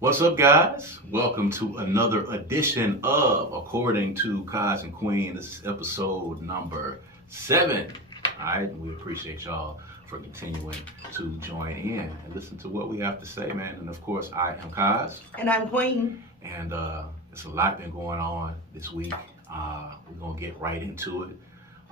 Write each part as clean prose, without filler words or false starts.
What's up, guys? Welcome to another edition of According to Kaz and Queen. This is episode number 7. All right, we appreciate y'all for continuing to join in and listen to what we have to say, man. And of course, I am Kaz. And I'm Queen. And it's a lot been going on this week. We're going to get right into it.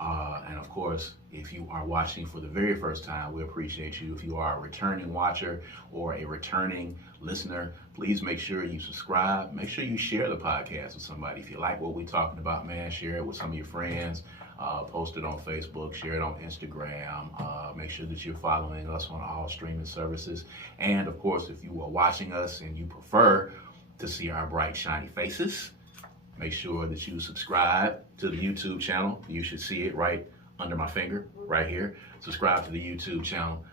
And of course, if you are watching for the very first time, we appreciate you. If you are a returning watcher or a returning listener, please make sure you subscribe. Make sure you share the podcast with somebody. If you like what we're talking about, man, share it with some of your friends. Post it on Facebook, share it on Instagram. Make sure that you're following us on all streaming services. And of course, if you are watching us and you prefer to see our bright, shiny faces, make sure that you subscribe to the YouTube channel. You should see it right under my finger, right here. Subscribe to the YouTube channel,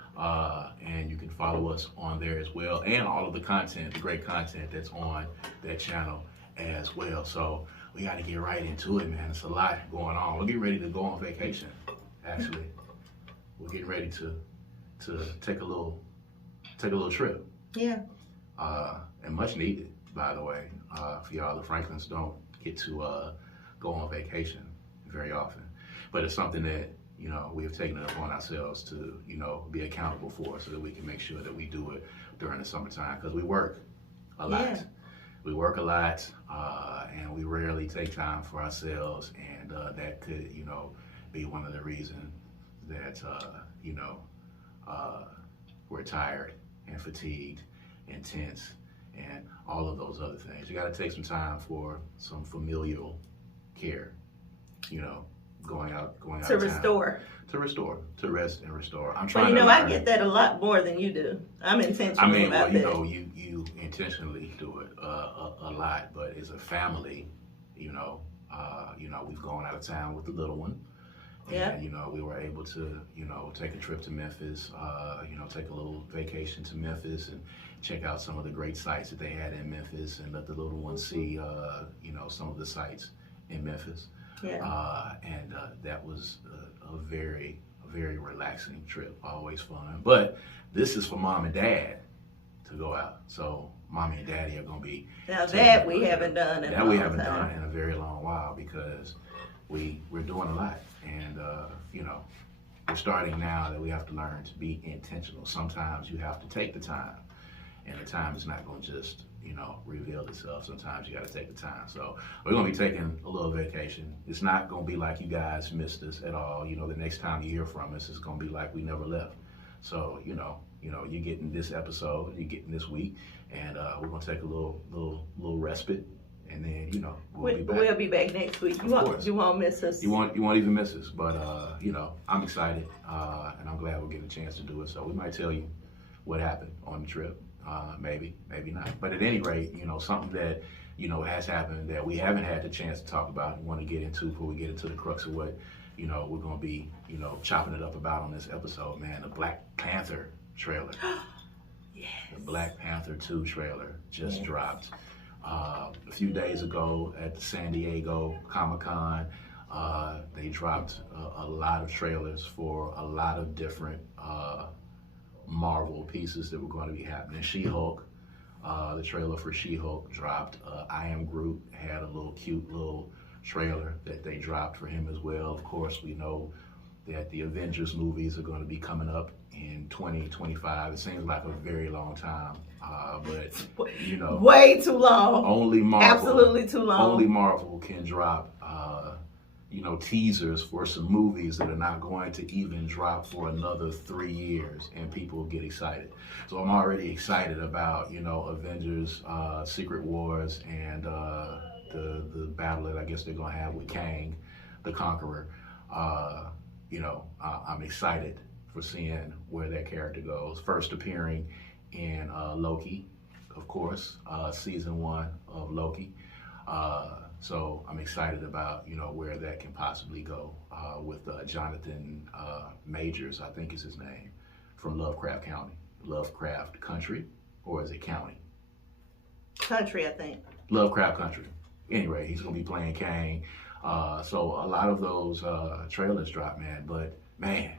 and you can follow us on there as well. And all of the content, the great content that's on that channel as well. So we got to get right into it, man. It's a lot going on. We're getting ready to go on vacation, actually. We're getting ready to take a little trip. Yeah. And much needed, by the way. For y'all, the Franklins don't get to go on vacation very often, but it's something that we have taken it upon ourselves to be accountable for, so that we can make sure that we do it during the summertime, because we work a lot. Yeah. We work a lot, and we rarely take time for ourselves, and that could be one of the reasons that we're tired and fatigued and tense and all of those other things. You got to take some time for some familial care, going out To of restore. town, to rest and restore. I'm But trying to I learn. get that a lot more than you do. I'm intentional about that. You intentionally do it a lot, but as a family, we've gone out of town with the little one. Yeah. And, we were able to, take a trip to Memphis, take a little vacation to Memphis and check out some of the great sites that they had in Memphis, and let the little one see, some of the sites in Memphis. Yeah. And that was a very relaxing trip, always fun. But this is for mom and dad to go out. So mommy and daddy are going to be. Now that we haven't done in a long time. In a very long while, because we're doing a lot. And, we're starting now that we have to learn to be intentional. Sometimes you have to take the time, and the time is not going to just, reveal itself. Sometimes you got to take the time. So we're going to be taking a little vacation. It's not going to be like you guys missed us at all. The next time you hear from us, it's going to be like we never left. So, you're getting this episode, you're getting this week, and we're going to take a little respite. And then, we'll be back. We'll be back next week. You won't miss us. You won't even miss us. But, I'm excited, and I'm glad we'll get a chance to do it. So we might tell you what happened on the trip. Maybe not. But at any rate, something that, has happened that we haven't had the chance to talk about and want to get into before we get into the crux of what, we're going to be, chopping it up about on this episode, man. The Black Panther trailer. Yes. The Black Panther 2 trailer just dropped. A few days ago at the San Diego Comic-Con, they dropped a lot of trailers for a lot of different Marvel pieces that were going to be happening. She-Hulk, the trailer for She-Hulk dropped. I Am Groot had a cute little trailer that they dropped for him as well. Of course, we know that the Avengers movies are going to be coming up in 2025. It seems like a very long time, but way too long. Only Marvel, absolutely too long. Only Marvel can drop, teasers for some movies that are not going to even drop for another 3 years, and people get excited. So I'm already excited about, Avengers, Secret Wars, and the battle that I guess they're going to have with Kang, the Conqueror. I'm excited for seeing where that character goes. First appearing in Loki, of course, season 1 of Loki. So I'm excited about, where that can possibly go with Jonathan Majors, I think is his name, from Lovecraft Country, or is it County? Country, I think. Lovecraft Country. Anyway, he's going to be playing Kang. So a lot of those trailers drop, man. But, man,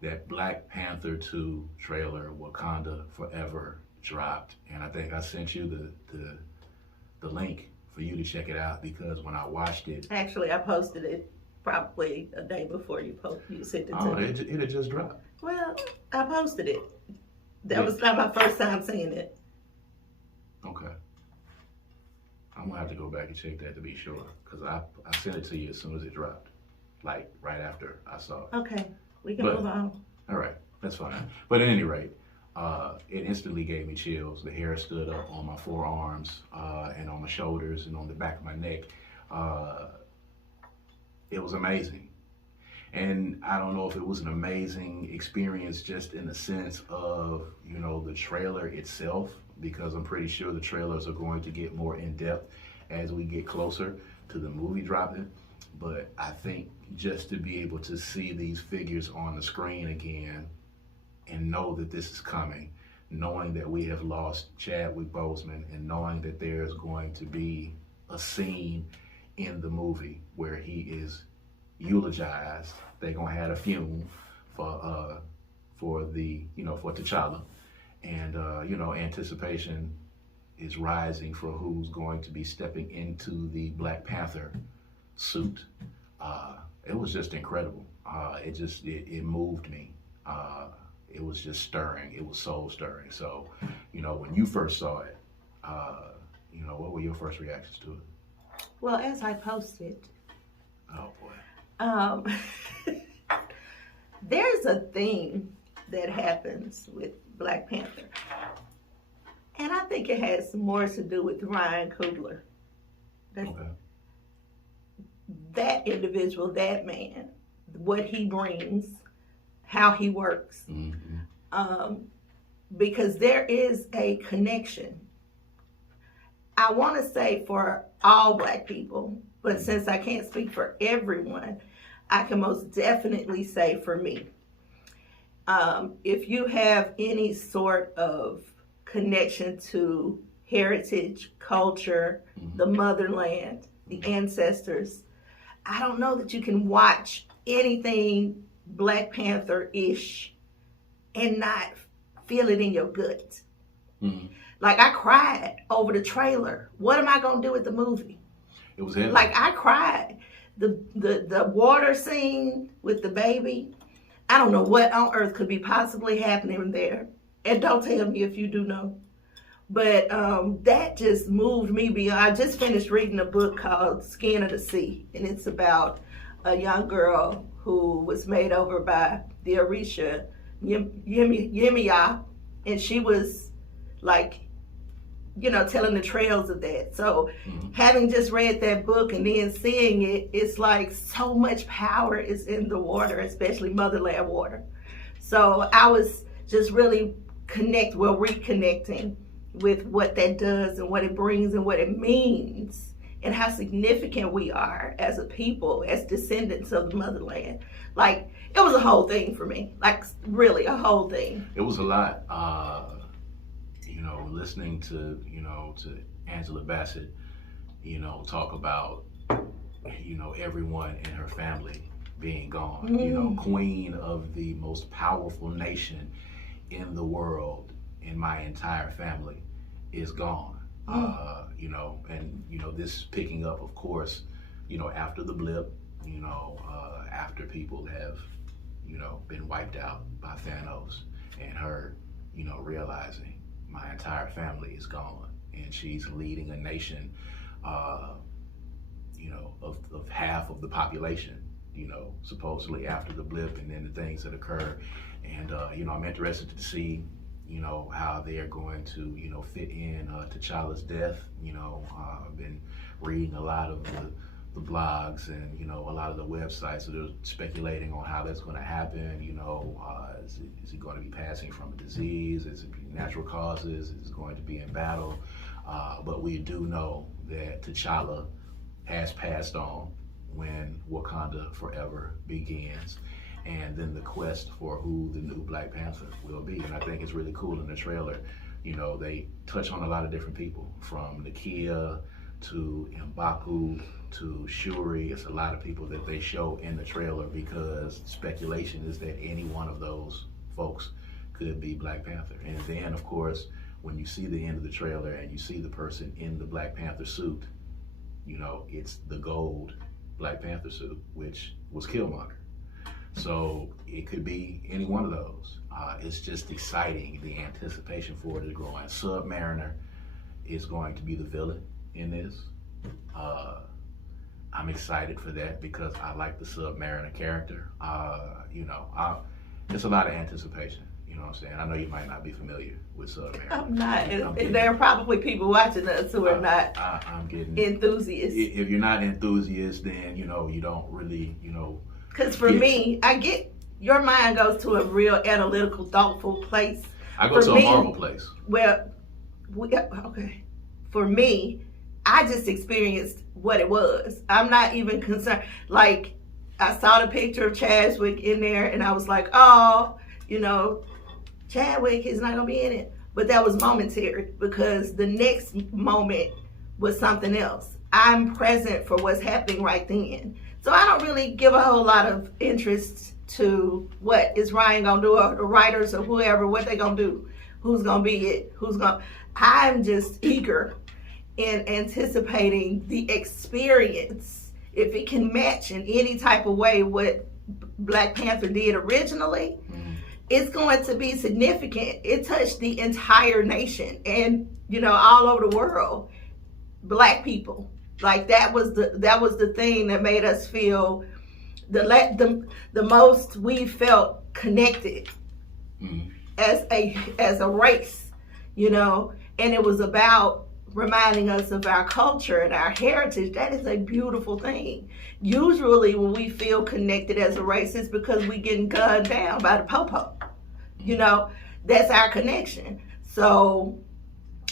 that Black Panther 2 trailer, Wakanda Forever dropped, and I think I sent you the link for you to check it out, because when I watched it, actually I posted it probably a day before you sent it to oh, me. it had just dropped. Well, I posted it. That was not my first time seeing it. Okay. I'm gonna have to go back and check that to be sure, because I sent it to you as soon as it dropped, like right after I saw it. Okay, we can move on. All right, that's fine. But at any rate, it instantly gave me chills. The hair stood up on my forearms and on my shoulders and on the back of my neck. It was amazing. And I don't know if it was an amazing experience just in the sense of, you know, the trailer itself, because I'm pretty sure the trailers are going to get more in depth as we get closer to the movie dropping. But I think just to be able to see these figures on the screen again and know that this is coming, knowing that we have lost Chadwick Boseman, and knowing that there's going to be a scene in the movie where he is eulogized. They're gonna have a funeral for the, you know, for T'Challa, and you know, anticipation is rising for who's going to be stepping into the Black Panther suit. It was just incredible. It moved me. It was just stirring. It was soul stirring. So, you know, when you first saw it, you know, what were your first reactions to it? Well, as I posted, oh boy. There's a thing that happens with Black Panther, and I think it has more to do with Ryan Coogler. Okay. That individual, that man, what he brings, how he works, because there is a connection. I want to say for all Black people, but since I can't speak for everyone, I can most definitely say for me, if you have any sort of connection to heritage, culture, the motherland, the ancestors, I don't know that you can watch anything Black Panther-ish and not feel it in your gut. Like, I cried over the trailer. What am I going to do with the movie? It was heavy. Like, I cried. The water scene with the baby, I don't know what on earth could be possibly happening there. And don't tell me if you do know. But that just moved me beyond. I just finished reading a book called Skin of the Sea. And it's about a young girl who was made over by the Orisha Yemiya. And she was like, you know, telling the trails of that. So having just read that book and then seeing it, it's like so much power is in the water, especially motherland water. So I was just really reconnecting with what that does and what it brings and what it means and how significant we are as a people, as descendants of the motherland. Like, it was a whole thing for me, like really a whole thing. It was a lot. You know, listening to Angela Bassett, you know, talk about, you know, everyone in her family being gone, you know, queen of the most powerful nation in the world, and my entire family is gone. You know, and, you know, this picking up, of course, you know, after the blip, you know, after people have, you know, been wiped out by Thanos, and her, you know, realizing my entire family is gone, and she's leading a nation, you know, of half of the population, you know, supposedly after the blip, and then the things that occur. And, you know, I'm interested to see, you know, how they are going to, you know, fit in T'Challa's death. You know, I've been reading a lot of the blogs and, you know, a lot of the websites that are speculating on how that's going to happen. You know, is he going to be passing from a disease? Is it natural causes? Is it going to be in battle? But we do know that T'Challa has passed on when Wakanda Forever begins, and then the quest for who the new Black Panther will be. And I think it's really cool in the trailer. You know, they touch on a lot of different people, from Nakia to M'Baku to Shuri. It's a lot of people that they show in the trailer, because speculation is that any one of those folks could be Black Panther. And then, of course, when you see the end of the trailer and you see the person in the Black Panther suit, you know, it's the gold Black Panther suit, which was Killmonger. So it could be any one of those. It's just exciting. The anticipation for it is growing. Submariner is going to be the villain in this. I'm excited for that because I like the Submariner character. You know, it's a lot of anticipation. You know what I'm saying? I know you might not be familiar with Submariner. I'm not. And there are probably people watching us who are not I'm getting enthusiasts. If you're not enthusiasts, then, you know, you don't really, you know. Because for me, I get your mind goes to a real analytical, thoughtful place. I go to a Marvel place. Well, okay. For me, I just experienced what it was. I'm not even concerned. Like, I saw the picture of Chadwick in there, and I was like, oh, you know, Chadwick is not going to be in it. But that was momentary because the next moment was something else. I'm present for what's happening right then. So I don't really give a whole lot of interest to what is Ryan going to do, or the writers or whoever, what they going to do, who's going to be it, I'm just eager in anticipating the experience. If it can match in any type of way what Black Panther did originally, it's going to be significant. It touched the entire nation and, you know, all over the world. Black people. Like that was the thing that made us feel the most we felt connected as a race, you know. And it was about reminding us of our culture and our heritage. That is a beautiful thing. Usually when we feel connected as a race, it's because we getting gunned down by the popo. You know, that's our connection. So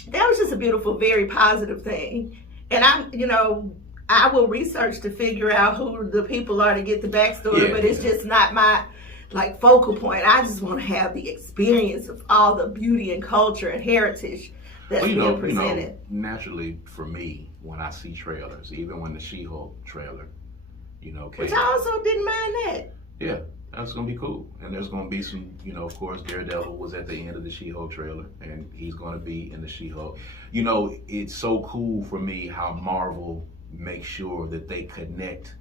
that was just a beautiful, very positive thing. And I will research to figure out who the people are to get the backstory, but it's just not my focal point. I just want to have the experience of all the beauty and culture and heritage that's being presented. Naturally, for me, when I see trailers, even when the She-Hulk trailer, which I also didn't mind that. Yeah, that's gonna be cool. And there's gonna be some, of course, Daredevil was at the end of the She-Hulk trailer, and he's gonna be in the She-Hulk. It's so cool for me how Marvel makes sure that they connect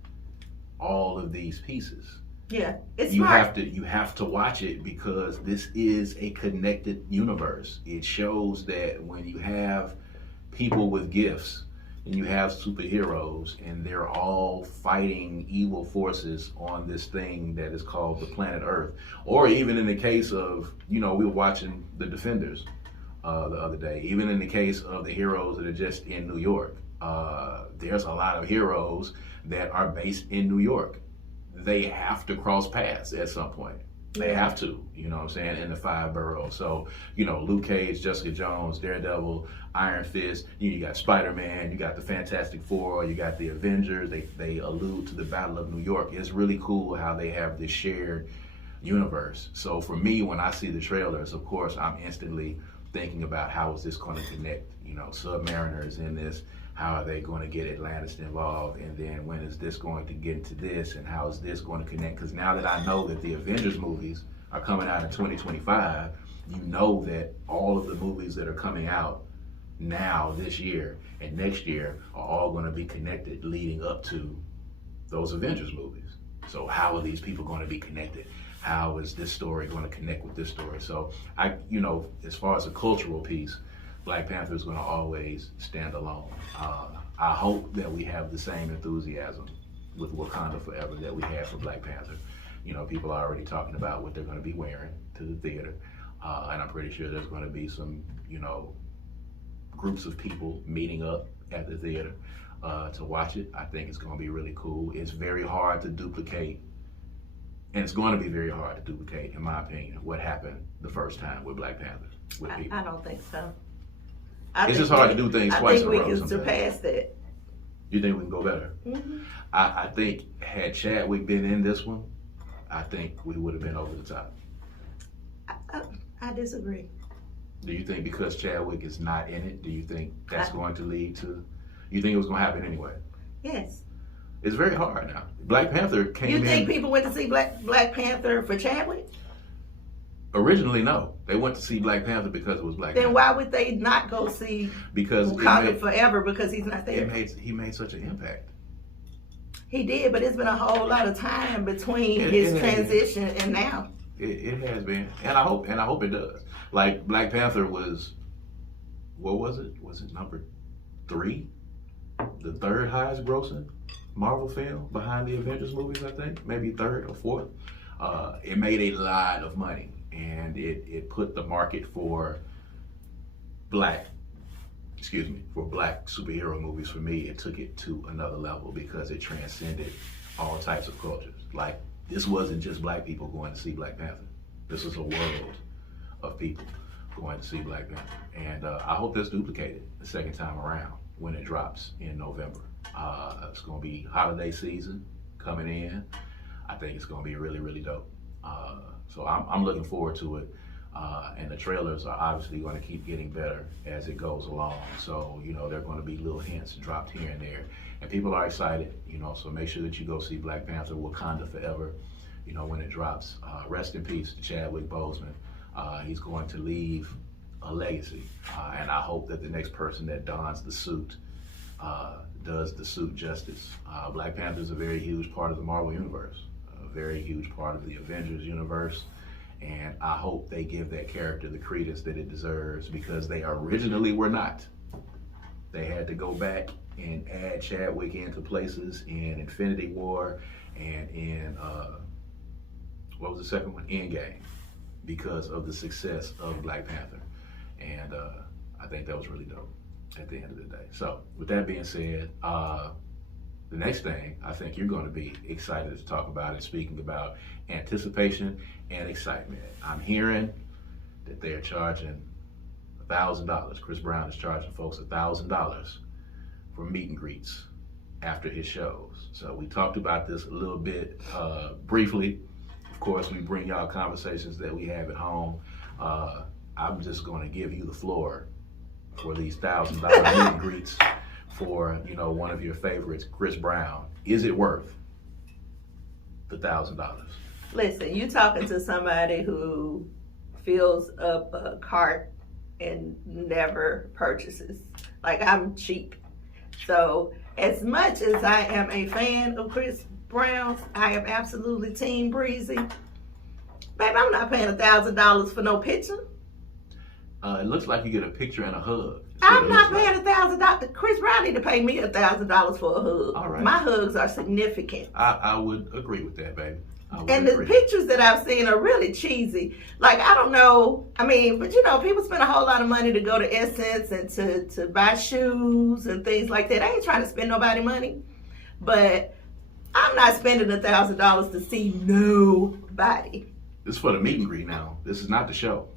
all of these pieces. Yeah, it's smart. You have to watch it because this is a connected universe. It shows that when you have people with gifts and you have superheroes and they're all fighting evil forces on this thing that is called the planet Earth, or even in the case of, we were watching The Defenders the other day, even in the case of the heroes that are just in New York, there's a lot of heroes that are based in New York. They have to cross paths at some point. They have to, in the 5 boroughs. So, Luke Cage, Jessica Jones, Daredevil, Iron Fist, you got Spider-Man, you got the Fantastic Four, you got the Avengers. They allude to the Battle of New York. It's really cool how they have this shared universe. So for me, when I see the trailers, of course, I'm instantly thinking about how is this going to connect. Submariner is in this. How are they going to get Atlantis involved? And then when is this going to get into this? And how is this going to connect? Because now that I know that the Avengers movies are coming out in 2025, you know that all of the movies that are coming out now this year and next year are all going to be connected leading up to those Avengers movies. So how are these people going to be connected? How is this story going to connect with this story? So as far as a cultural piece, Black Panther is going to always stand alone. I hope that we have the same enthusiasm with Wakanda Forever that we had for Black Panther. People are already talking about what they're going to be wearing to the theater. And I'm pretty sure there's going to be some, groups of people meeting up at the theater to watch it. I think it's going to be really cool. It's very hard to duplicate, and it's going to be very hard to duplicate, in my opinion, what happened the first time with Black Panther with people. I don't think so. It's just hard to do things twice in a row. I think we can surpass that. You think we can go better? Mm-hmm. I think had Chadwick been in this one, I think we would have been over the top. I disagree. Do you think because Chadwick is not in it, do you think that's going to lead to, you think it was going to happen anyway? Yes. It's very hard now. Black Panther came in. You think people went to see Black Panther for Chadwick? Originally, no. They went to see Black Panther because it was Black Then Panther. why would they not go see Because Wakanda Forever because he's not there? he made such an impact. He did, but it's been a whole lot of time between his transition and now. It has been, and I hope it does. Like Black Panther was, what was it? Was it number 3, the third highest grossing Marvel film behind the Avengers movies? I think maybe 3rd or 4th. It made a lot of money, and it put the market for black superhero movies. For me, it took it to another level because it transcended all types of cultures. Like, this wasn't just black people going to see Black Panther. This was a world of people going to see Black Panther. And I hope that's duplicated the second time around when it drops in November. It's going to be holiday season coming in. I think it's going to be really, really dope. So I'm looking forward to it. And the trailers are obviously going to keep getting better as it goes along. So, you know, there are going to be little hints dropped here and there. And people are excited, you know, so make sure that you go see Black Panther Wakanda Forever, you know, when it drops. Rest in peace to Chadwick Boseman. He's going to leave a legacy. And I hope that the next person that dons the suit does the suit justice. Black Panther is a very huge part of the Marvel Universe, a very huge part of the Avengers universe. And I hope they give that character the credence that it deserves, because they originally were not. They had to go back and add Chadwick into places in Infinity War and in, what was the second one? Endgame, because of the success of Black Panther. And I think that was really dope at the end of the day. So with that being said, the next thing I think you're going to be excited to talk about is speaking about anticipation and excitement. I'm hearing that they're charging $1,000. Chris Brown is charging folks $1,000 for meet and greets after his shows. So we talked about this a little bit briefly. Of course, we bring y'all conversations that we have at home. I'm just going to give you the floor for these $1,000 meet and greets for, you know, one of your favorites, Chris Brown. Is it worth the $1,000? Listen, you talking to somebody who fills up a cart and never purchases. Like, I'm cheap. So as much as I am a fan of Chris Brown, I am absolutely Team Breezy. Baby, I'm not paying $1,000 for no picture. It looks like you get a picture and a hug. I'm not paying $1,000. Chris Brown need to pay me $1,000 for a hug. All right. My hugs are significant. I would agree with that, baby. And the pictures that I've seen are really cheesy. Like, I don't know. I mean, but you know, people spend a whole lot of money to go to Essence and to buy shoes and things like that. I ain't trying to spend nobody money. But I'm not spending $1,000 to see nobody. This is for the meet and greet now. This is not the show.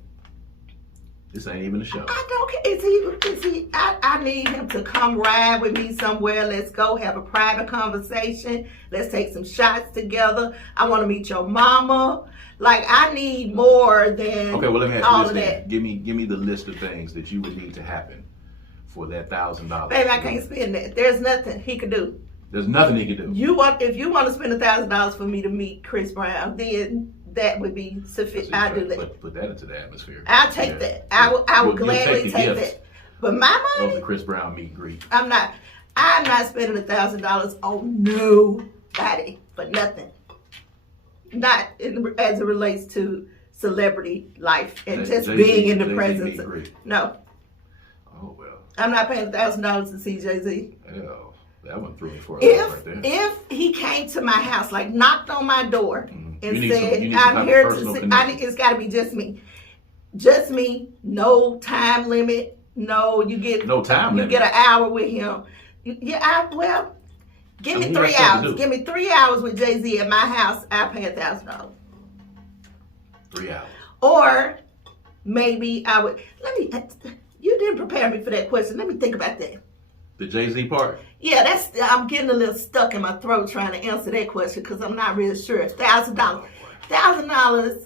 This ain't even a show. I don't care. Is he? I need him to come ride with me somewhere. Let's go have a private conversation. Let's take some shots together. I want to meet your mama. Like, I need more than okay, well, let me ask all you of this that. then. Give me the list of things that you would need to happen for that $1,000. Baby, I can't spend that. There's nothing he could do. There's nothing he could do. If you want to spend $1,000 for me to meet Chris Brown, then that would be sufficient. I'll do that. Put that into the atmosphere. I'll take that. I will gladly take that. But my money of the Chris Brown meet and greet. I'm not spending $1,000 on nobody for nothing. Not as it relates to celebrity life and just being in the presence of. No. Oh well. I'm not paying $1,000 to see Jay-Z. Hell, that one threw me for a loop right there. If he came to my house, like knocked on my door and said, I'm "I'm here to see," it's got to be just me. Just me. No time limit. No, you get no time limit. You get an hour with him. Give me 3 hours. Give me 3 hours with Jay-Z at my house. I'll pay $1,000. 3 hours. Or maybe I would. You didn't prepare me for that question. Let me think about that. The Jay-Z part? Yeah, I'm getting a little stuck in my throat trying to answer that question because I'm not really sure. $1,000. $1,000.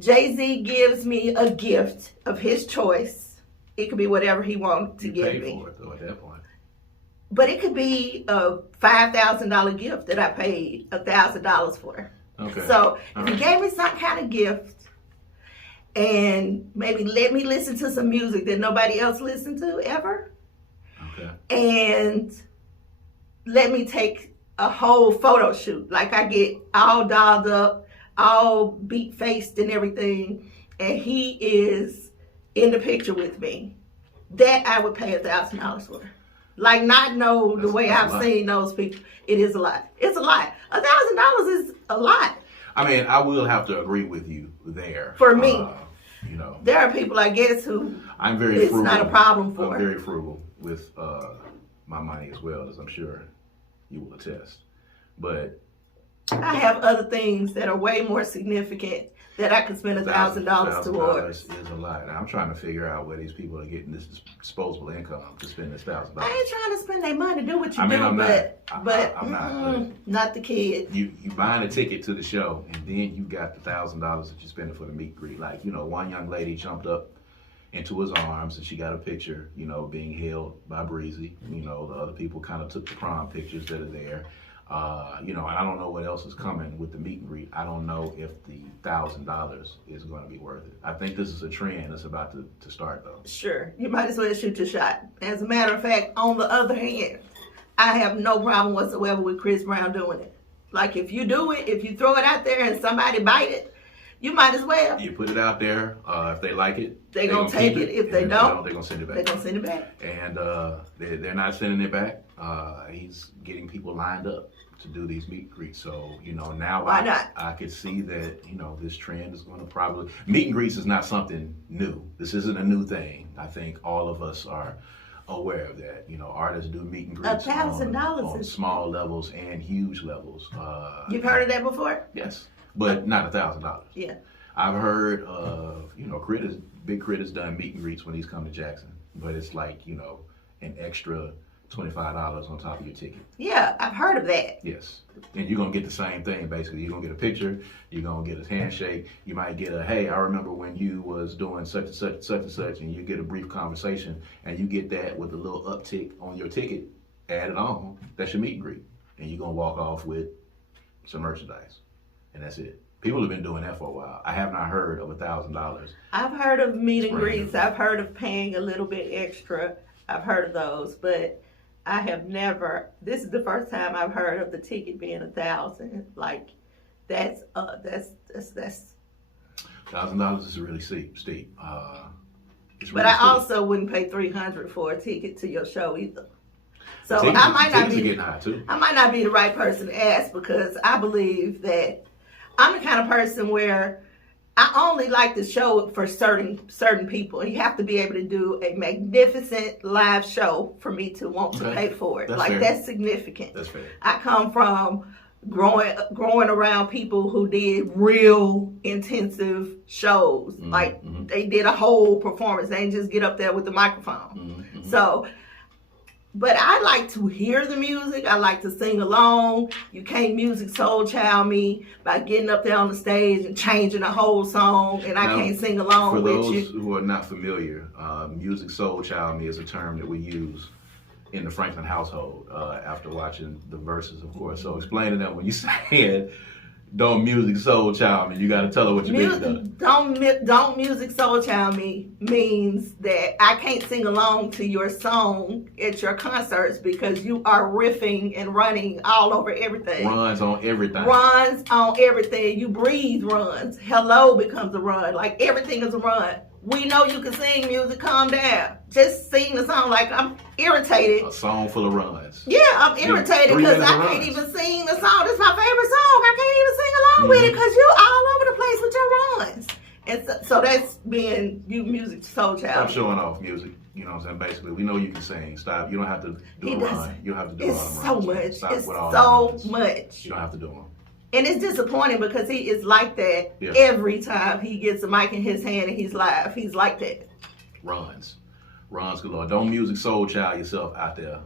Jay-Z gives me a gift of his choice. It could be whatever he wants to give me. Pay for it though at that point. But it could be a $5,000 gift that I paid $1,000 for. Okay. So if he gave me some kind of gift, and maybe let me listen to some music that nobody else listened to ever. Okay. And let me take a whole photo shoot. Like I get all dolled up, all beat faced and everything, and he is in the picture with me. That I would pay $1,000 for. Like not know the way I've seen those people. It is a lot. It's a lot. $1,000 is a lot. I mean, I will have to agree with you there. For me. You know, there are people, I guess, who I'm very it's frugal. not a problem for. I'm very frugal with my money as well, as I'm sure you will attest. But I have other things that are way more significant that I could spend $1,000 towards. Is a lot. Now, I'm trying to figure out where these people are getting this disposable income to spend this $1,000. I ain't trying to spend their money. Do what you I mean, do, I'm but not the kids. You buying a ticket to the show, and then you got the $1,000 that you're spending for the meet and greet. Like, you know, one young lady jumped up into his arms, and she got a picture, you know, being held by Breezy. You know, the other people kind of took the prom pictures that are there. You know, and I don't know what else is coming with the meet and greet. I don't know if the $1,000 is going to be worth it. I think this is a trend that's about to start, though. Sure, you might as well shoot your shot. As a matter of fact, on the other hand, I have no problem whatsoever with Chris Brown doing it. Like if you do it, if you throw it out there and somebody bite it, you might as well. You put it out there. If they like it, they're going to take it. If they don't, they're going to send it back. They're going to send it back. And they're not sending it back. He's getting people lined up to do these meet and greets. So, you know, now I could see that, you know, this trend is going to probably... Meet and greets is not something new. This isn't a new thing. I think all of us are aware of that. You know, artists do meet and greets on small levels and huge levels. You've heard of that before? Yes, but not $1,000. Yeah. I've heard of, you know, Big Crit has done meet and greets when he's come to Jackson, but it's like, you know, an extra $25 on top of your ticket. Yeah, I've heard of that. Yes. And you're going to get the same thing, basically. You're going to get a picture. You're going to get a handshake. You might get a, hey, I remember when you was doing such and such, such and such, and you get a brief conversation, and you get that with a little uptick on your ticket added on. That's your meet and greet. And you're going to walk off with some merchandise. And that's it. People have been doing that for a while. I have not heard of $1,000. I've heard of meet and greets. I've heard of paying a little bit extra. I've heard of those, but I have never. This is the first time I've heard of the ticket being $1,000. Like, that's $1,000 is really steep. But I also wouldn't pay $300 for a ticket to your show either. So I might not be the right person to ask, because I believe that I'm the kind of person where I only like the show for certain people. You have to be able to do a magnificent live show for me to want to pay for it. That's significant. That's fair. I come from growing around people who did real intensive shows. They did a whole performance. They didn't just get up there with the microphone. So, but I like to hear the music. I like to sing along. You can't music soul child me by getting up there on the stage and changing a whole song, and I can't sing along with you. For those who are not familiar, music soul child me is a term that we use in the Franklin household after watching the verses, of course. So explain to them when you say don't music soul child me, you got to tell her what you mean. Don't music soul child me means that I can't sing along to your song at your concerts because you are riffing and running all over everything. Runs on everything. Runs on everything. You breathe runs. Hello becomes a run. Like everything is a run. We know you can sing music. Calm down. Just sing the song. Like, I'm irritated. A song full of runs. Yeah, I'm irritated because I can't even sing the song. This is my favorite song. I can't even sing along with it because you all over the place with your runs. And so that's being you music soul child. Stop showing off music. You know what I'm saying? Basically, we know you can sing. Stop. You don't have to do a run. You don't have to do it's so much. Stop it's with all so much. You don't have to do them. And it's disappointing because he is like that every time he gets a mic in his hand and he's live. He's like that. Runs galore. Don't music soul child yourself out there.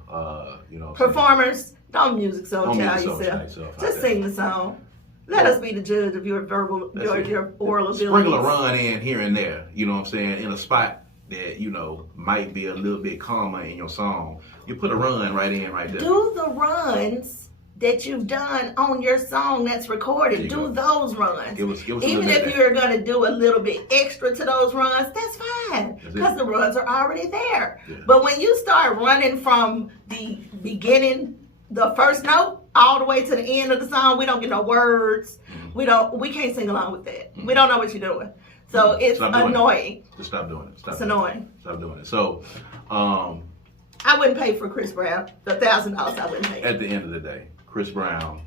You know. Performers, don't music soul child yourself. Just sing the song. Let us be the judge of your verbal, your oral abilities. Sprinkle a run in here and there. You know what I'm saying? In a spot that, you know, might be a little bit calmer in your song. You put a run right in right there. Do the runs that you've done on your song that's recorded. Do those runs. Give us Even if you're going to do a little bit extra to those runs, that's fine. Because the runs are already there. Yeah. But when you start running from the beginning, the first note, all the way to the end of the song, we don't get no words. Mm-hmm. We can't sing along with that. Mm-hmm. We don't know what you're doing. So it's annoying. Just stop doing it. It's annoying. Stop doing it. So, I wouldn't pay for Chris Brown. The $1,000 I wouldn't pay. At the end of the day, Chris Brown,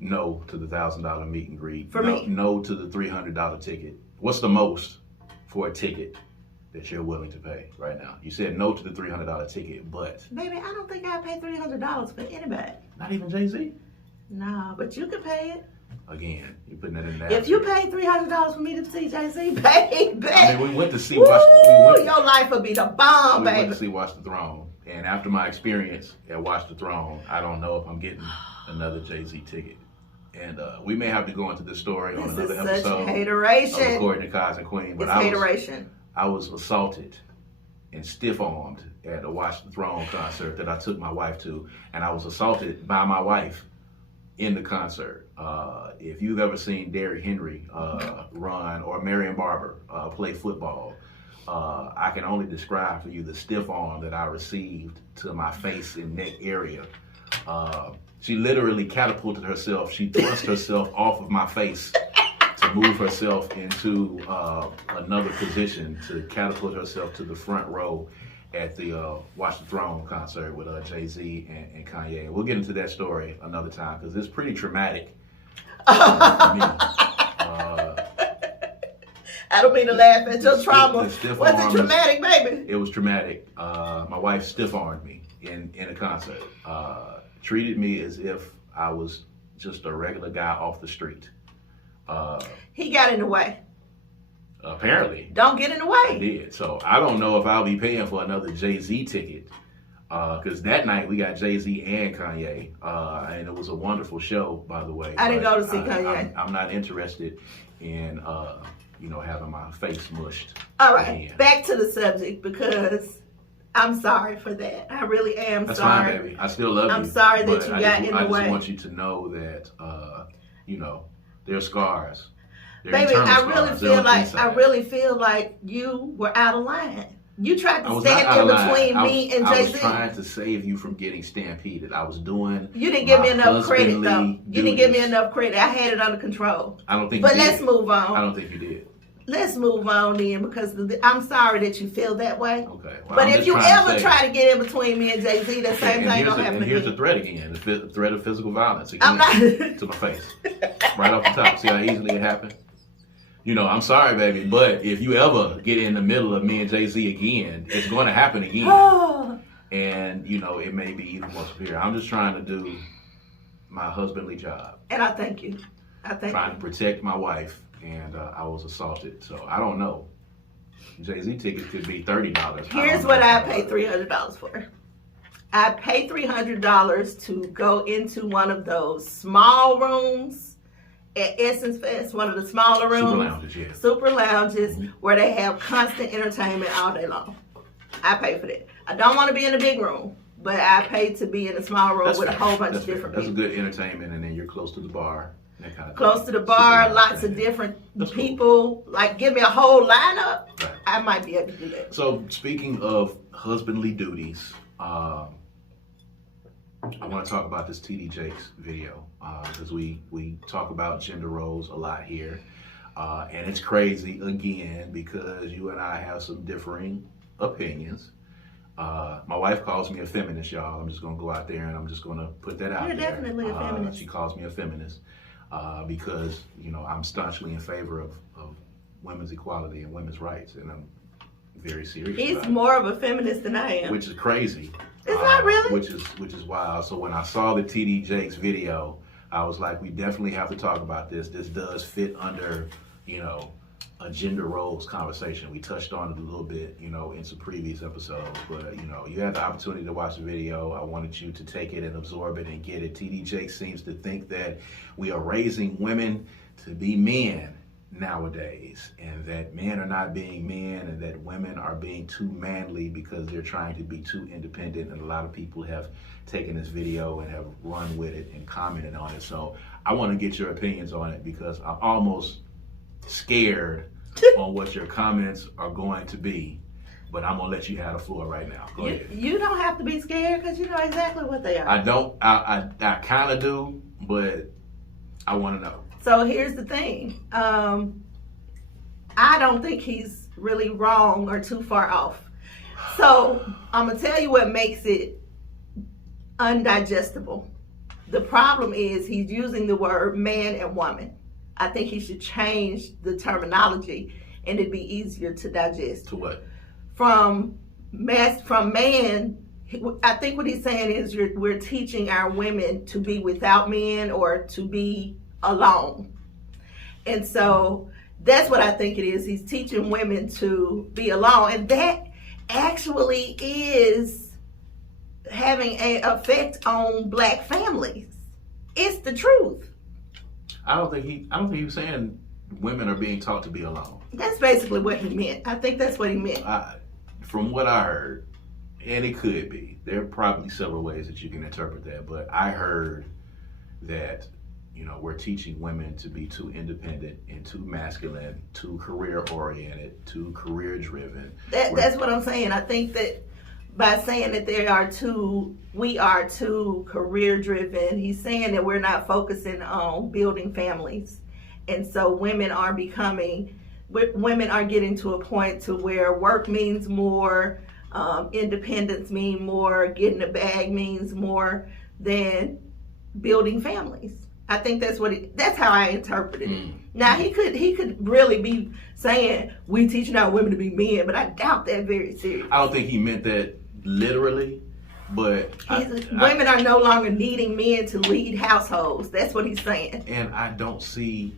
no to the $1,000 meet and greet. For me. No to the $300 ticket. What's the most for a ticket that you're willing to pay right now? You said no to the $300 ticket, but... Baby, I don't think I'd pay $300 for anybody. Not even Jay-Z? No, but you could pay it. Again, you're putting that in there. If you paid $300 for me to see Jay-Z, baby. I mean, we went to see your life would be the bomb, baby. We went to see Watch the Throne. And after my experience at Watch the Throne, I don't know if I'm getting another Jay-Z ticket. And we may have to go into this story on another episode. Such hateration. Of Courtney, Cos, and Queen. But I was assaulted and stiff-armed at a Watch the Throne concert that I took my wife to. And I was assaulted by my wife in the concert. If you've ever seen Derrick Henry run or Marion Barber play football, I can only describe for you the stiff arm that I received to my face and neck area. She literally catapulted herself. She thrust herself off of my face to move herself into another position to catapult herself to the front row at the Watch the Throne concert with Jay-Z and Kanye. We'll get into that story another time because it's pretty traumatic for me. I don't mean to laugh at your trauma. Was it traumatic, baby? It was traumatic. My wife stiff-armed me in a concert. Treated me as if I was just a regular guy off the street. He got in the way. Apparently. Don't get in the way. He did. So I don't know if I'll be paying for another Jay-Z ticket. Because that night we got Jay-Z and Kanye. And it was a wonderful show, by the way. I didn't go to see Kanye. I'm not interested in having my face mushed. All right, again. Back to the subject because I'm sorry for that. I really am sorry. That's fine, baby. I still love you. I'm sorry that you got in the way. I just want you to know that, there's scars. Baby, I really feel like you were out of line. You tried to stand in between me and Jay-Z. I was trying to save you from getting stampeded. I was doing. You didn't give me enough credit, though. You didn't give me enough credit. I had it under control. I don't think. But let's move on. I don't think you did. Let's move on then, because I'm sorry that you feel that way. Okay. Well, but if you ever try to get in between me and Jay-Z, the same thing don't happen. And here's the threat again: the threat of physical violence again to my face, right off the top. See how easily it happened. I'm sorry, baby, but if you ever get in the middle of me and Jay-Z again, it's going to happen again. And, it may be even more severe. I'm just trying to do my husbandly job. And I thank you. Trying to protect my wife, and I was assaulted. So I don't know. Jay-Z ticket could be $30. Here's what I paid $300 for. I paid $300 to go into one of those small rooms at Essence Fest, one of the smaller rooms. Super lounges, where they have constant entertainment all day long. I pay for that. I don't want to be in a big room, but I pay to be in a small room with a whole bunch of different people. That's a good entertainment, and then you're close to the bar. That kind of close to the bar, lots of different people. Cool. Like, give me a whole lineup. Right. I might be able to do that. So, speaking of husbandly duties, I want to talk about this TD Jakes video because we talk about gender roles a lot here. And it's crazy, again, because you and I have some differing opinions. My wife calls me a feminist, y'all. I'm just going to go out there and I'm just going to put that out there. You're definitely a feminist. She calls me a feminist because, I'm staunchly in favor of women's equality and women's rights. And I'm very serious about it. He's more of a feminist than I am. Which is crazy. It's not really. Which is wild. So when I saw the TD Jakes video, I was like, we definitely have to talk about this. This does fit under, a gender roles conversation. We touched on it a little bit, in some previous episodes. But, you had the opportunity to watch the video. I wanted you to take it and absorb it and get it. TD Jakes seems to think that we are raising women to be men nowadays, and that men are not being men, and that women are being too manly because they're trying to be too independent. And a lot of people have taken this video and have run with it and commented on it. So I want to get your opinions on it, because I'm almost scared on what your comments are going to be. But I'm gonna let you have the floor right now. Go ahead. You don't have to be scared, because you know exactly what they are. I don't. I kind of do, but I want to know. So here's the thing. I don't think he's really wrong or too far off. So I'm gonna tell you what makes it undigestible. The problem is he's using the word man and woman. I think he should change the terminology, and it'd be easier to digest. To what? From man, I think what he's saying is we're teaching our women to be without men or to be alone. And so that's what I think it is. He's teaching women to be alone. And that actually is having an effect on black families. It's the truth. I don't think he was saying women are being taught to be alone. That's basically what he meant. I think that's what he meant. From what I heard, and it could be, there are probably several ways that you can interpret that, but I heard that, we're teaching women to be too independent and too masculine, too career oriented, too career driven. That's what I'm saying. I think that by saying that we are too career driven, he's saying that we're not focusing on building families. And so women are getting to a point to where work means more, independence means more, getting a bag means more than building families. I think that's how I interpreted it. Now he could really be saying we teaching our women to be men, but I doubt that very seriously. I don't think he meant that literally, but women are no longer needing men to lead households. That's what he's saying. And I don't see.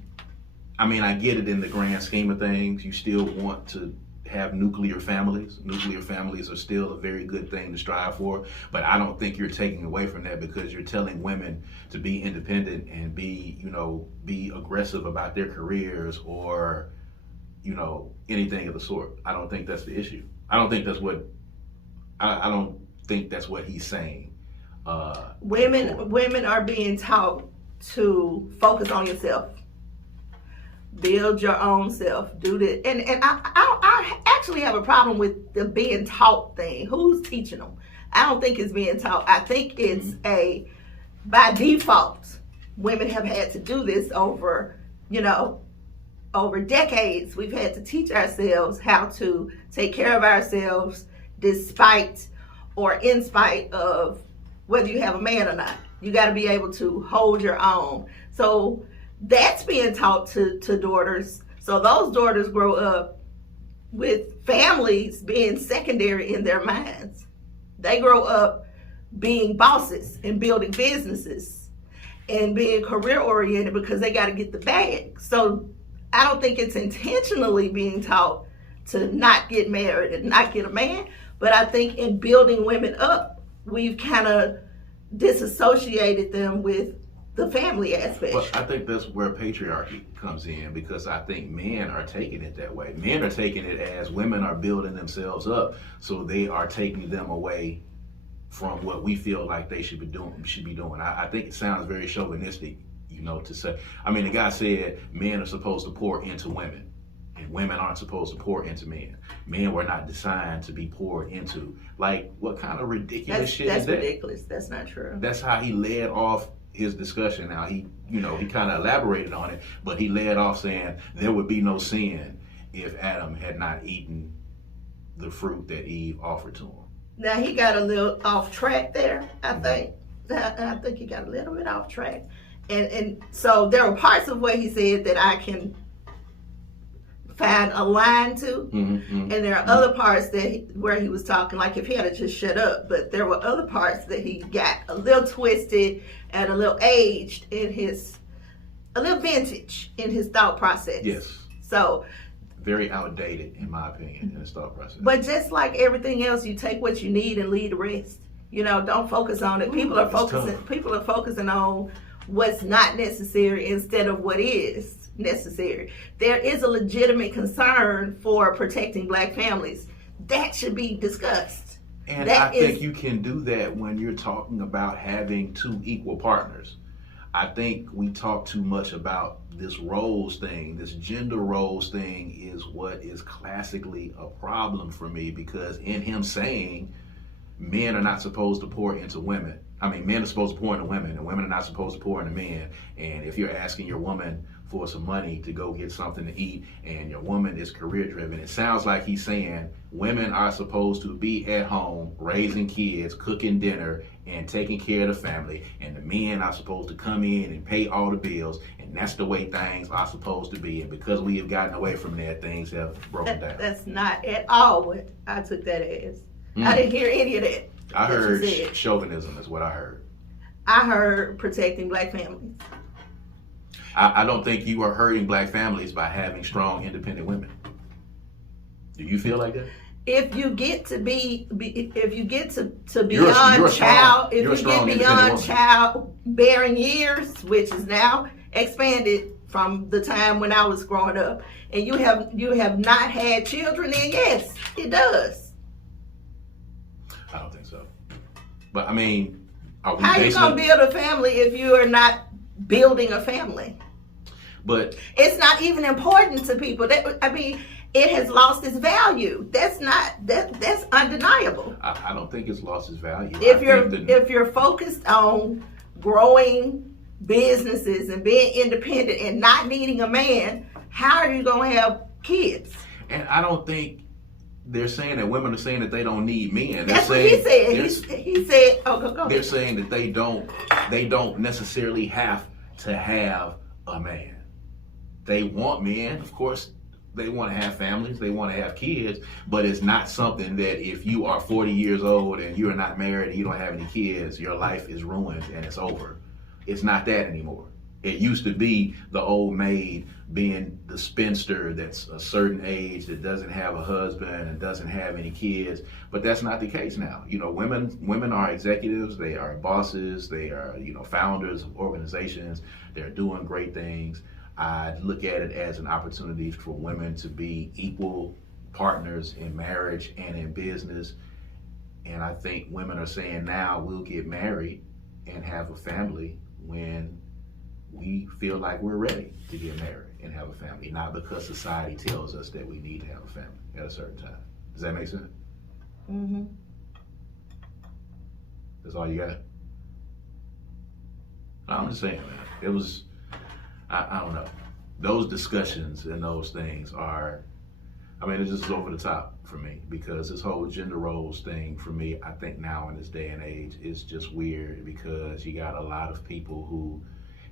I get it in the grand scheme of things. You still want to have nuclear families. Nuclear families are still a very good thing to strive for, but I don't think you're taking away from that because you're telling women to be independent and be aggressive about their careers or, anything of the sort. I don't think that's the issue. I don't think that's what he's saying. Women are being taught to focus on yourself. Build your own self. Do that. And I actually have a problem with the being taught thing. Who's teaching them? I don't think it's being taught. I think it's by default. Women have had to do this over decades. We've had to teach ourselves how to take care of ourselves despite or in spite of whether you have a man or not. You got to be able to hold your own. So that's being taught to daughters. So those daughters grow up with families being secondary in their minds. They grow up being bosses and building businesses and being career oriented because they got to get the bag. So I don't think it's intentionally being taught to not get married and not get a man. But I think in building women up, we've kind of disassociated them with the family aspect. Well, I think that's where patriarchy comes in, because I think men are taking it that way. Men are taking it as women are building themselves up, so they are taking them away from what we feel like they should be doing. I think it sounds very chauvinistic, to say. The guy said men are supposed to pour into women, and women aren't supposed to pour into men. Men were not designed to be poured into. Like, what kind of ridiculous shit is that? That's ridiculous. That's not true. That's how he led off his discussion. Now he kind of elaborated on it, but he led off saying there would be no sin if Adam had not eaten the fruit that Eve offered to him. Now he got a little off track there, I think. I think he got a little bit off track. And so there were parts of what he said that I can find a line to, and there are other parts where he was talking like if he had to just shut up. But there were other parts that he got a little twisted and a little aged a little vintage in his thought process. Yes. So very outdated, in my opinion, in his thought process. But just like everything else, you take what you need and leave the rest. Don't focus on it. People are focusing on what's not necessary instead of what is. necessary. There is a legitimate concern for protecting black families. That should be discussed. And I think you can do that when you're talking about having two equal partners. I think we talk too much about this roles thing, this gender roles thing is what is classically a problem for me, because in him saying men are not supposed to pour into women. I mean, men are supposed to pour into women, and women are not supposed to pour into men. And if you're asking your woman for some money to go get something to eat, and your woman is career driven, it sounds like he's saying women are supposed to be at home raising kids, cooking dinner, and taking care of the family, and the men are supposed to come in and pay all the bills, and that's the way things are supposed to be. And because we have gotten away from that, things have broken down. That's not at all what I took that as. I didn't hear any of that. I heard chauvinism is what I heard. I heard protecting black families. I don't think you are hurting black families by having strong, independent women. Do you feel like that? If you get to be if you get to You're beyond childbearing years, which is now expanded from the time when I was growing up, and you have not had children, then yes, it does. I don't think so. But I mean, how are you gonna build a family if you are not building a family? But it's not even important to people. It has lost its value. That's undeniable. I don't think it's lost its value. If you're focused on growing businesses and being independent and not needing a man, how are you going to have kids? And I don't think they're saying that women are saying that they don't need men. That's what he said. He said, "Oh, go ahead." They're saying that they don't necessarily have to have a man. They want men, of course. They want to have families, they want to have kids, but it's not something that if you are 40 years old and you're not married and you don't have any kids, your life is ruined and it's over. It's not that anymore. It used to be the old maid being the spinster that's a certain age that doesn't have a husband and doesn't have any kids, but that's not the case now. You know, women are executives, they are bosses, they are, founders of organizations, they're doing great things. I look at it as an opportunity for women to be equal partners in marriage and in business. And I think women are saying now we'll get married and have a family when we feel like we're ready to get married and have a family, not because society tells us that we need to have a family at a certain time. Does that make sense? Mm-hmm. That's all you got? I'm just saying, man. It was... I don't know. Those discussions and those things are, it's just over the top for me, because this whole gender roles thing for me, I think now in this day and age is just weird, because you got a lot of people who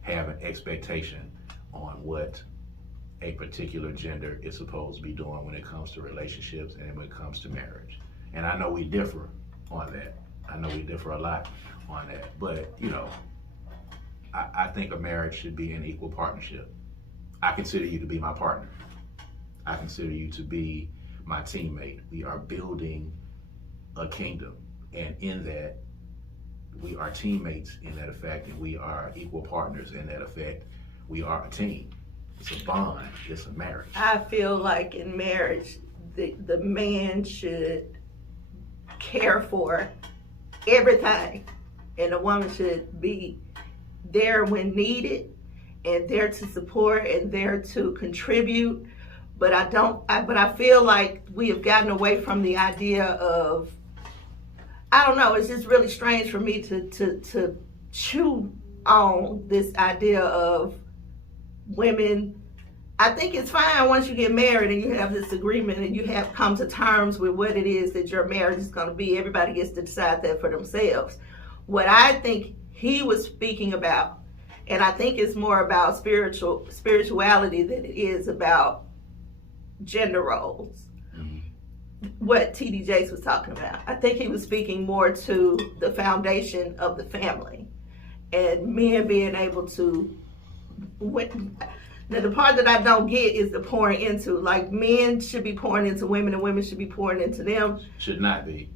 have an expectation on what a particular gender is supposed to be doing when it comes to relationships and when it comes to marriage. And I know we differ on that. I know we differ a lot on that, but I think a marriage should be an equal partnership. I consider you to be my partner. I consider you to be my teammate. We are building a kingdom. And in that, we are teammates in that effect, and we are equal partners in that effect. We are a team. It's a bond. It's a marriage. I feel like in marriage, the man should care for everything, and the woman should be there when needed, and there to support and there to contribute. But I feel like we have gotten away from the idea of, I don't know, it's just really strange for me to chew on this idea of women. I think it's fine once you get married and you have this agreement and you have come to terms with what it is that your marriage is going to be. Everybody gets to decide that for themselves. What I think he was speaking about, and I think it's more about spirituality than it is about gender roles. Mm-hmm. What T.D. Jakes was talking about. I think he was speaking more to the foundation of the family and men being able to. Now, the part that I don't get is the pouring into. Like, men should be pouring into women and women should be pouring into them. Should not be.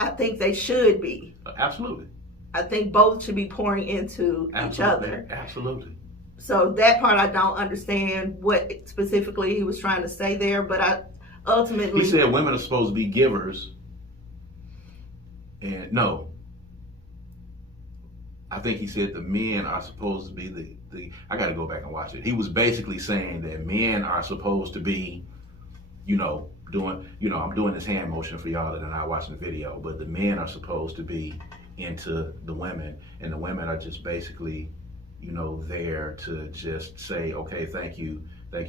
I think they should be. Absolutely. I think both should be pouring into each other. Absolutely. So that part I don't understand what specifically he was trying to say there, but I ultimately... He said women are supposed to be givers. And no, I think he said the men are supposed to be the I got to go back and watch it. He was basically saying that men are supposed to be, doing, I'm doing this hand motion for y'all that are not watching the video, but the men are supposed to be into the women, and the women are just basically, there to just say, okay, thank you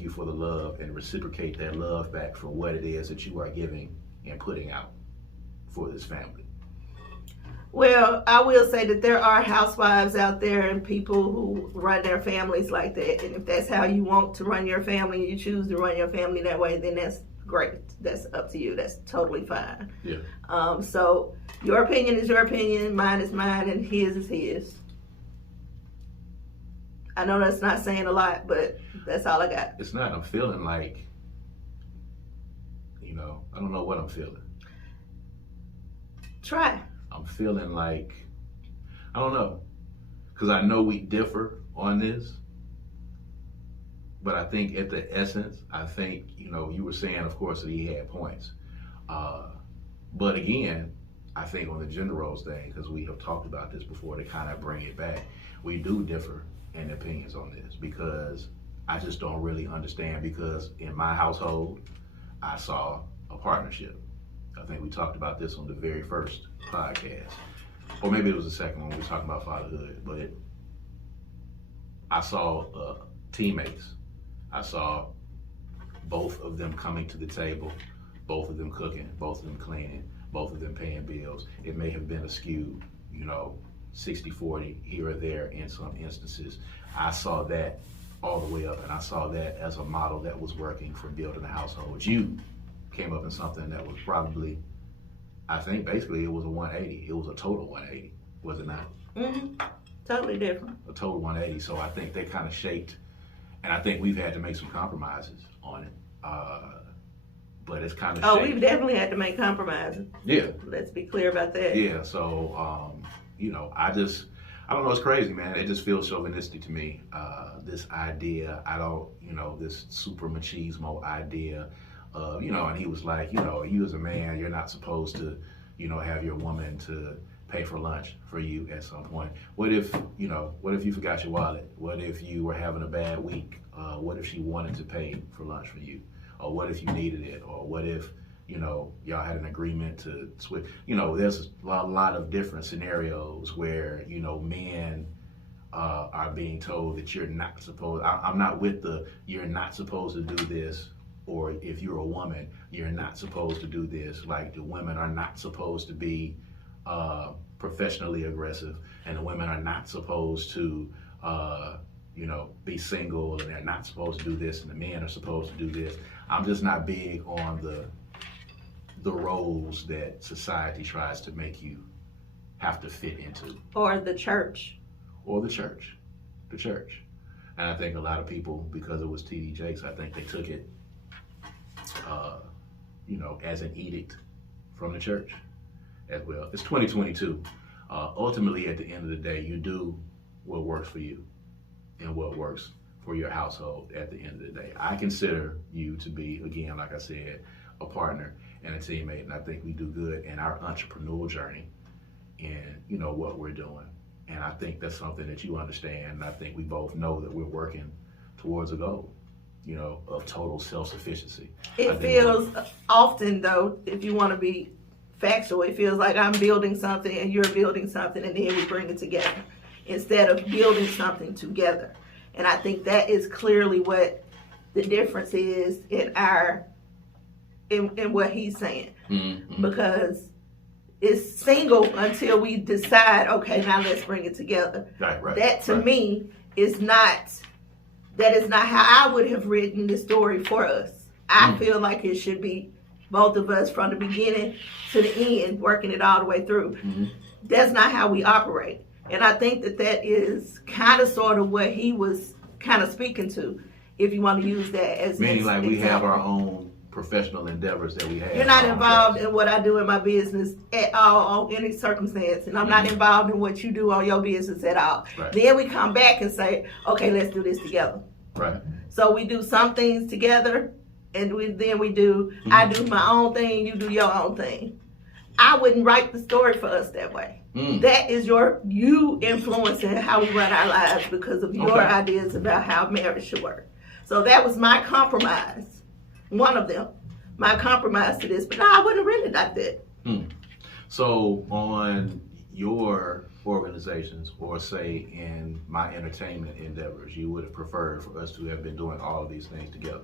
for the love, and reciprocate that love back for what it is that you are giving and putting out for this family. Well, I will say that there are housewives out there and people who run their families like that. And if that's how you want to run your family, and you choose to run your family that way, then that's great. That's up to you. That's totally fine. Yeah. So your opinion is your opinion, mine is mine, and his is his. I know that's not saying a lot, but that's all I got. It's not. I'm feeling like, I don't know what I'm feeling. Try. I'm feeling like, I don't know, because I know we differ on this, but I think at the essence, I think, you were saying, of course, that he had points. But again, I think on the gender roles thing, because we have talked about this before, to kind of bring it back, we do differ in opinions on this, because I just don't really understand, because in my household, I saw a partnership. I think we talked about this on the very first podcast, or maybe it was the second one. We were talking about fatherhood, but I saw teammates. I saw both of them coming to the table, both of them cooking, both of them cleaning, both of them paying bills. It may have been a skew, 60-40 here or there in some instances. I saw that all the way up, and I saw that as a model that was working for building a household. You came up in something that was probably, I think basically it was a 180. It was a total 180, was it not? Mm-hmm. Totally different. A total 180. So I think they kind of shaped, and I think we've had to make some compromises on it. But it's kind of shaped. Oh, we've definitely had to make compromises. Yeah. Let's be clear about that. Yeah. So, I don't know, it's crazy, man. It just feels chauvinistic to me. This idea, this super machismo idea. And he was like, you as a man, you're not supposed to, have your woman to pay for lunch for you at some point. What if you forgot your wallet? What if you were having a bad week? What if she wanted to pay for lunch for you? Or what if you needed it? Or what if, y'all had an agreement to switch? There's a lot of different scenarios where, men are being told that you're not supposed, I'm not with you're not supposed to do this. Or if you're a woman, you're not supposed to do this. Like the women are not supposed to be professionally aggressive, and the women are not supposed to, be single, and they're not supposed to do this, and the men are supposed to do this. I'm just not big on the roles that society tries to make you have to fit into. Or the church. Or the church. The church. And I think a lot of people, because it was T.D. Jakes, I think they took it as an edict from the church as well. It's 2022. Ultimately, at the end of the day, you do what works for you and what works for your household at the end of the day. I consider you to be, again, like I said, a partner and a teammate, and I think we do good in our entrepreneurial journey in, what we're doing. And I think that's something that you understand, and I think we both know that we're working towards a goal. Of total self-sufficiency. It feels often, though, if you want to be factual, it feels like I'm building something and you're building something, and then we bring it together instead of building something together. And I think that is clearly what the difference is in what he's saying. Mm-hmm. Because it's single until we decide, okay, now let's bring it together. Right. That to me is not... That is not how I would have written the story for us. I feel like it should be both of us from the beginning to the end, working it all the way through. Mm-hmm. That's not how we operate. And I think that is kind of sort of what he was kind of speaking to, if you want to use that as meaning an like example. We have our own professional endeavors that we have. You're not involved in what I do in my business at all, on any circumstance, and I'm not involved in what you do on your business at all. Right. Then we come back and say, okay, let's do this together. Right. So we do some things together, and we do, I do my own thing, you do your own thing. I wouldn't write the story for us that way. That is you influencing how we run our lives because of your ideas about how marriage should work. So that was my compromise, one of them, my compromise to this. But no, I wouldn't have written it like that. So on your organizations, or say in my entertainment endeavors, you would have preferred for us to have been doing all of these things together?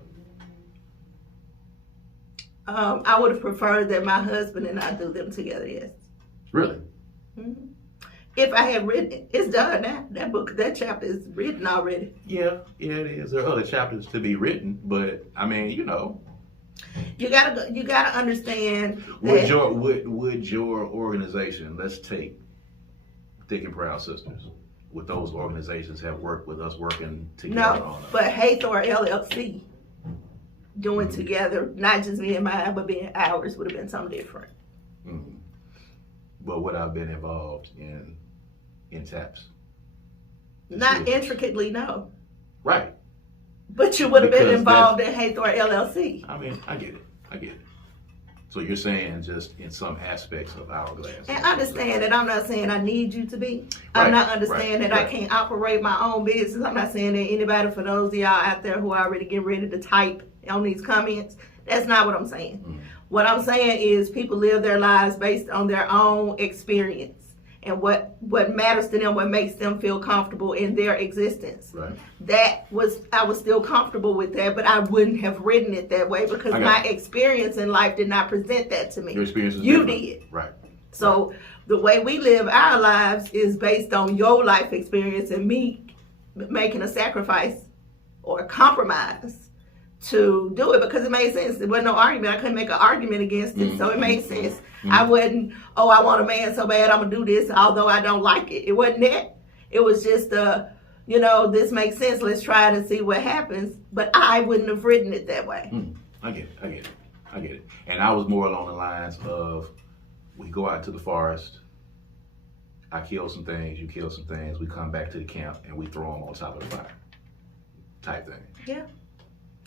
I would have preferred that my husband and I do them together, yes. Really? If I had written it, it's done now. That chapter is written already. Yeah, it is. There are other chapters to be written, but I mean, you know. You gotta understand that Would your organization, let's take Thick and Proud Sisters, would those organizations have worked with us working together on it? But Hathor LLC doing together, not just me and mine, but being ours, would have been something different. But would I have been involved in TAPS? Not intricately, no. Right. But you would have been Because involved in Hathor LLC. I mean, I get it. So you're saying just in some aspects of Hourglass. And understand that I'm not saying I need you to be. Right, I'm not understanding that I right. can't operate my own business. I'm not saying that anybody, for those of y'all out there who are already getting ready to type on these comments, that's not what I'm saying. What I'm saying is people live their lives based on their own experience and what matters to them, what makes them feel comfortable in their existence. Right. I was still comfortable with that, but I wouldn't have written it that way because my experience in life did not present that to me. Your experience is you different. did. Right. So the way we live our lives is based on your life experience and me making a sacrifice or a compromise to do it because it made sense. There wasn't no argument. I couldn't make an argument against it, so it made sense. I wouldn't, I want a man so bad, I'm going to do this, although I don't like it. It wasn't that. It was just, this makes sense. Let's try it and see what happens. But I wouldn't have written it that way. I get it. And I was more along the lines of, we go out to the forest, I kill some things, you kill some things, we come back to the camp and we throw them on top of the fire type thing. Yeah.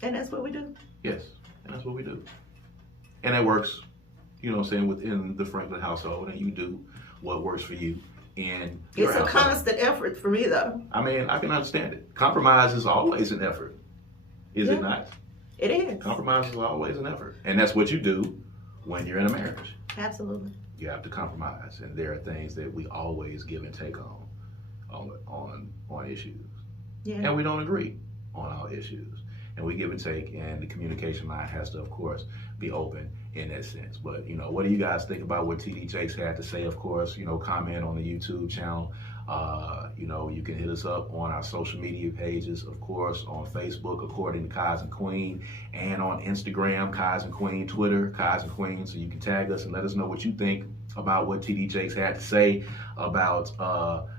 And that's what we do. Yes, and that's what we do. And it works, within the Franklin household, and you do what works for you in your It's a household. constant effort for me, though. I mean, I can understand it. Compromise is always an effort, is it not? It is. Compromise is always an effort. And that's what you do when you're in a marriage. Absolutely. You have to compromise, and there are things that we always give and take on issues. Yeah. And we don't agree on our issues. And we give and take, and the communication line has to, of course, be open in that sense. But, what do you guys think about what TD Jakes had to say? Of course, comment on the YouTube channel. You can hit us up on our social media pages, of course, on Facebook, according to Kaz and Queen, and on Instagram, Kaz and Queen, Twitter, Kaz and Queen. So you can tag us and let us know what you think about what TD Jakes had to say about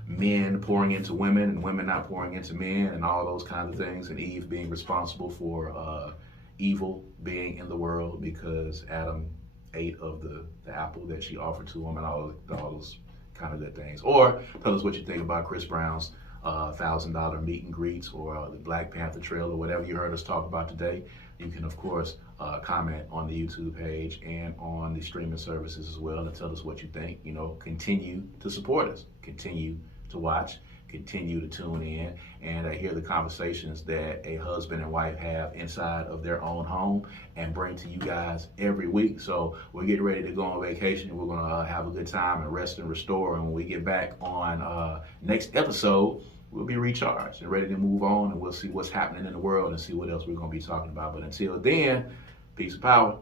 men pouring into women and women not pouring into men and all those kinds of things, and Eve being responsible for evil being in the world because Adam ate of the apple that she offered to him, and all those kind of good things. Or tell us what you think about Chris Brown's $1,000 meet and greets, or the Black Panther trail, or whatever you heard us talk about today. You can, of course, comment on the YouTube page and on the streaming services as well, and tell us what you think. Continue to support us, continue to watch, continue to tune in, and hear the conversations that a husband and wife have inside of their own home and bring to you guys every week. So we're getting ready to go on vacation. We're going to have a good time and rest and restore. And when we get back on next episode, we'll be recharged and ready to move on, and we'll see what's happening in the world and see what else we're going to be talking about. But until then, peace and power.